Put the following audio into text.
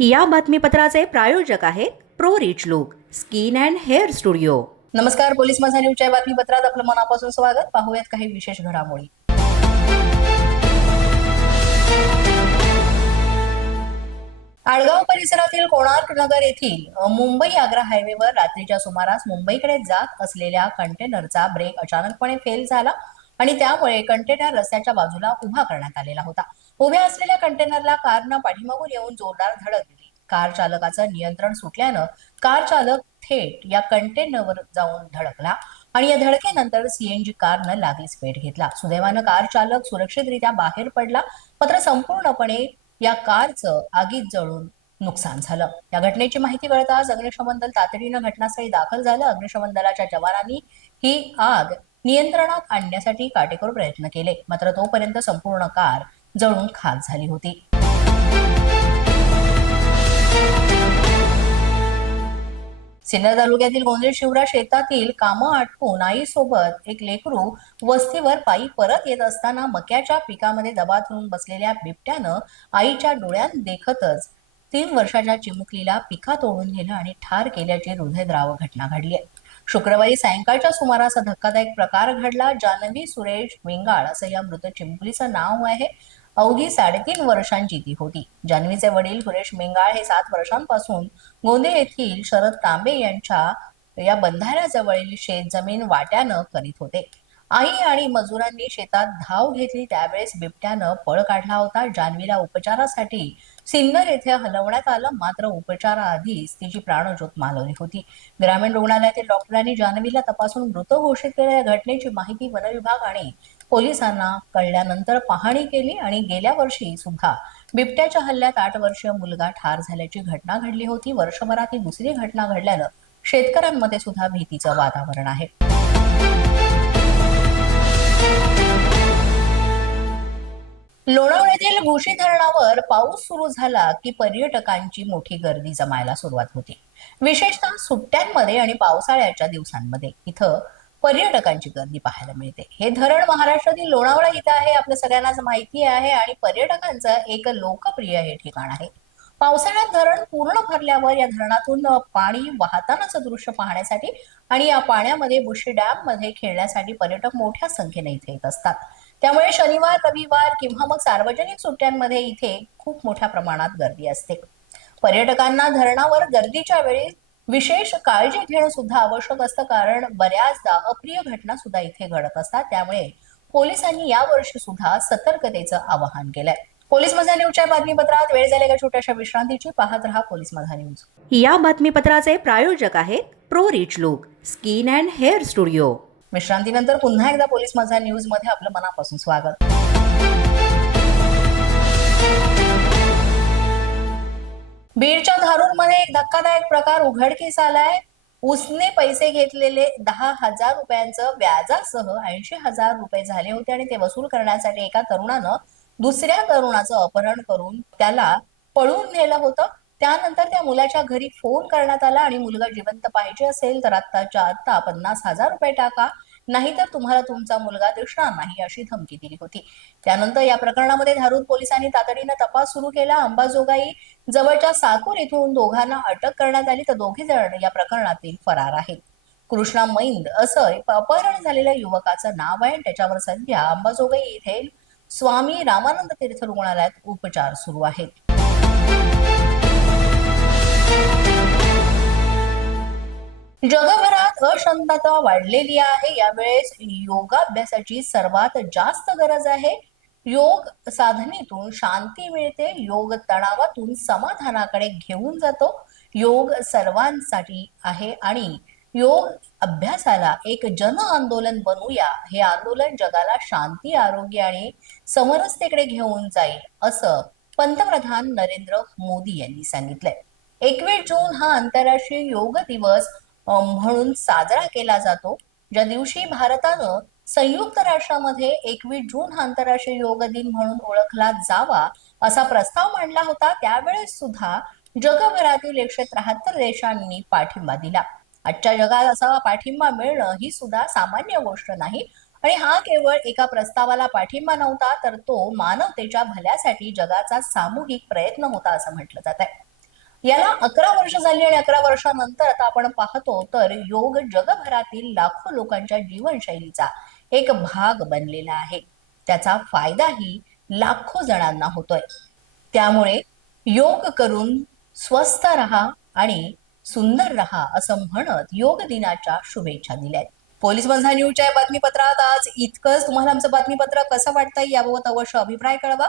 या बातमीपत्राचे प्रायोजक आहेत pro rich look skin and hair studio. नमस्कार पोलीस माझा न्यूजच्या बातमीपत्रात आपलं मनापासून स्वागत. पाहूयात काही विशेष घडामोडी. आळगाव परिसरातील कोणार्क नगर येथील मुंबई आग्रा हायवेवर रात्रीच्या सुमारास मुंबईकडे जात असलेल्या कंटेनरचा ब्रेक अचानकपणे फेल झाला. आणि त्यामुळे कंटेनर रस्त्याच्या बाजूला उभा करण्यात आलेला होता. उभ्या असलेल्या कंटेनरला कारनं पाठीमागून येऊन जोरदार धडक दिली. कार चालकाचं नियंत्रण सुटल्यानं कार चालक थेट या कंटेनरवर जाऊन धडकला आणि या धडकेनंतर सीएनजी कारनं लागलीच पेट घेतला. सुदैवानं कार चालक सुरक्षितरित्या बाहेर पडला. मात्र संपूर्णपणे या कारचं आगीत जळून नुकसान झालं. या घटनेची माहिती कळताच अग्निशमन दल तातडीनं घटनास्थळी दाखल झालं. अग्निशमन दलाच्या जवानांनी ही आग नियंत्रणात आणण्यासाठी काटेकोर प्रयत्न केले. मात्र तोपर्यंत संपूर्ण कार जळून खाक झाली होती. सिन्नर तालुक्यातील गोंदिल शिवरा शेतातील कामं आटपून आईसोबत एक लेकरू वस्तीवर पायी परत येत असताना मक्याच्या पिकामध्ये दबा धरून बसलेल्या बिबट्यानं आईच्या डोळ्यात देखतच तीन वर्षाच्या चिमुकलीला पिका तोडून नेलं आणि ठार केल्याची हृदयद्राव घटना घडली आहे. शुक्रवारी सायंकाळच्या सुमारास हा धक्कादायक प्रकार घडला. जानवी सुरेश विंगाळ असं या मृत चिमुकलीचं नाव आहे. अवघी साडेतीन वर्षांची ती होती. जान्हवीचे वडील सुरेश मेंगाळ हे सात वर्षांपासून गोंदे येथील शरद तांबे यांच्या या बंधाऱ्याजवळील शेत जमीन वाट्यानं करीत होते. आई आणि मजुरांनी शेतात धाव घेतली त्यावेळेस बिबट्यानं पळ काढला होता. जान्हवीला उपचारासाठी सिन्नर येथे हलवण्यात आलं. मात्र उपचाराआधीच तिची प्राणज्योत मालवली होती. ग्रामीण रुग्णालयातील डॉक्टरांनी जान्हवीला तपासून मृत घोषित केलेल्या या घटनेची माहिती वनविभाग आणि पोलिसांना कळल्यानंतर पाहणी केली आणि गेल्या वर्षी सुद्धा बिबट्याच्या हल्ल्यात आठ वर्षीय मुलगा ठार झाल्याची घटना घडली होती. वर्षभरात ही दुसरी घटना घडल्यानं शेतकऱ्यांमध्ये सुद्धा भीतीचं वातावरण आहे. लोणावळ्यातील भुशी धरणावर पाऊस सुरू झाला की पर्यटकांची मोठी गर्दी जमायला सुरुवात होते. विशेषतः सुट्ट्यांमध्ये आणि पावसाळ्याच्या दिवसांमध्ये इथं पर्यटकांची गर्दी पाहायला मिळते. हे धरण महाराष्ट्रातील लोणावळा इथं आहे आपल्या सगळ्यांनाच माहिती आहे आणि पर्यटकांचं एक लोकप्रिय हे ठिकाण आहे. पावसाळ्यात धरण पूर्ण भरल्यावर या धरणातून पाणी वाहतानाचं दृश्य पाहण्यासाठी आणि या पाण्यामध्ये बुशी डॅममध्ये खेळण्यासाठी पर्यटक मोठ्या संख्येने इथे येत असतात. त्यामुळे शनिवार रविवार किंवा मग सार्वजनिक सुट्ट्यांमध्ये इथे खूप मोठ्या प्रमाणात गर्दी असते. पर्यटकांना धरणावर गर्दीच्या वेळी विशेष काळजी घेणं सुद्धा आवश्यक असतं कारण बऱ्याचदा अप्रिय घटना सुद्धा इथे घडत असतात. त्यामुळे पोलिसांनी यावर्षी सुद्धा सतर्कतेचं आवाहन केलंय. पोलीस माझा न्यूजच्या बातमीपत्रात वेळ झाले का छोट्याशा विश्रांतीची? पाहत रहा पोलीस माझा न्यूज. या बातमीपत्राचे प्रायोजक आहेत pro rich look skin and hair studio. विश्रांतीनंतर पुन्हा एकदा पोलीस माझा न्यूजमध्ये आपलं मनापासून स्वागत. बीडच्या धारूरमध्ये एक धक्कादायक प्रकार उघडकीस आलाय. उसने पैसे घेतलेले दहा हजार रुपयांचं व्याजासह ऐंशी हजार रुपये झाले होते आणि ते वसूल करण्यासाठी एका तरुणानं दुसऱ्या तरुणाचं अपहरण करून त्याला पळून नेलं होतं. त्यानंतर त्या मुलाच्या घरी फोन करण्यात आला आणि मुलगा जिवंत पाहिजे असेल तर आत्ताच्या आत्ता पन्नास हजार रुपये टाका. नाहीतर तुम्हाला तुमचा मुलगा दिसणार नाही अशी धमकी दिली होती. त्यानंतर या प्रकरणामध्ये धारूर पोलिसांनी तातडीनं तपास सुरू केला. अंबाजोगाई जवळच्या साकूर येथून दोघांना अटक करण्यात आली. तर दोघे जण या प्रकरणातील फरार आहेत. कृष्णा मैंद असं अपहरण झालेल्या युवकाचं नाव आहे. आणि त्याच्यावर सध्या अंबाजोगाई येथे स्वामी रामानंद तीर्थ रुग्णालयात उपचार सुरू आहेत. जगभरात अशांतता वाढलेली आहे. यावेळेस योगाभ्यासाची सर्वात जास्त गरज आहे. योग साधनेतून शांती मिळते. योग तणावातून समाधानाकडे घेऊन जातो. योग सर्वांसाठी आहे आणि योग अभ्यासाला एक जन आंदोलन बनवूया हे आंदोलन जगाला शांती आरोग्य आणि समरसतेकडे घेऊन जाईल असं पंतप्रधान नरेंद्र मोदी यांनी सांगितलंय. एकवीस जून हा आंतरराष्ट्रीय योग दिवस म्हणून साजरा केला जातो. ज्या दिवशी भारतानं संयुक्त राष्ट्रामध्ये एकवीस जून हा आंतरराष्ट्रीय योग दिन म्हणून ओळखला जावा असा प्रस्ताव मांडला होता त्यावेळेस सुद्धा जगभरातील एकशे त्र्याहत्तर देशांनी पाठिंबा दिला. आजच्या जगात असा पाठिंबा मिळणं ही सुद्धा सामान्य गोष्ट नाही. आणि हा केवळ एका प्रस्तावाला पाठिंबा नव्हता तर तो मानवतेच्या भल्यासाठी जगाचा सामूहिक प्रयत्न होता असं म्हटलं जात आहे याला अकरा वर्ष झाली आणि अकरा वर्षानंतर आता आपण पाहतो तर योग जगभरातील लाखो लोकांच्या जीवनशैलीचा एक भाग बनलेला आहे. त्याचा फायदाही लाखो जणांना होतोय. त्यामुळे योग करून स्वस्थ रहा आणि सुंदर रहा असं म्हणत योग दिनाच्या शुभेच्छा दिल्यात. पोलीस बंधा न्यूजच्या बातमीपत्रात आज इतकंच. तुम्हाला आमचं बातमीपत्र कसं वाटतंय याबाबत अवश्य अभिप्राय कळवा.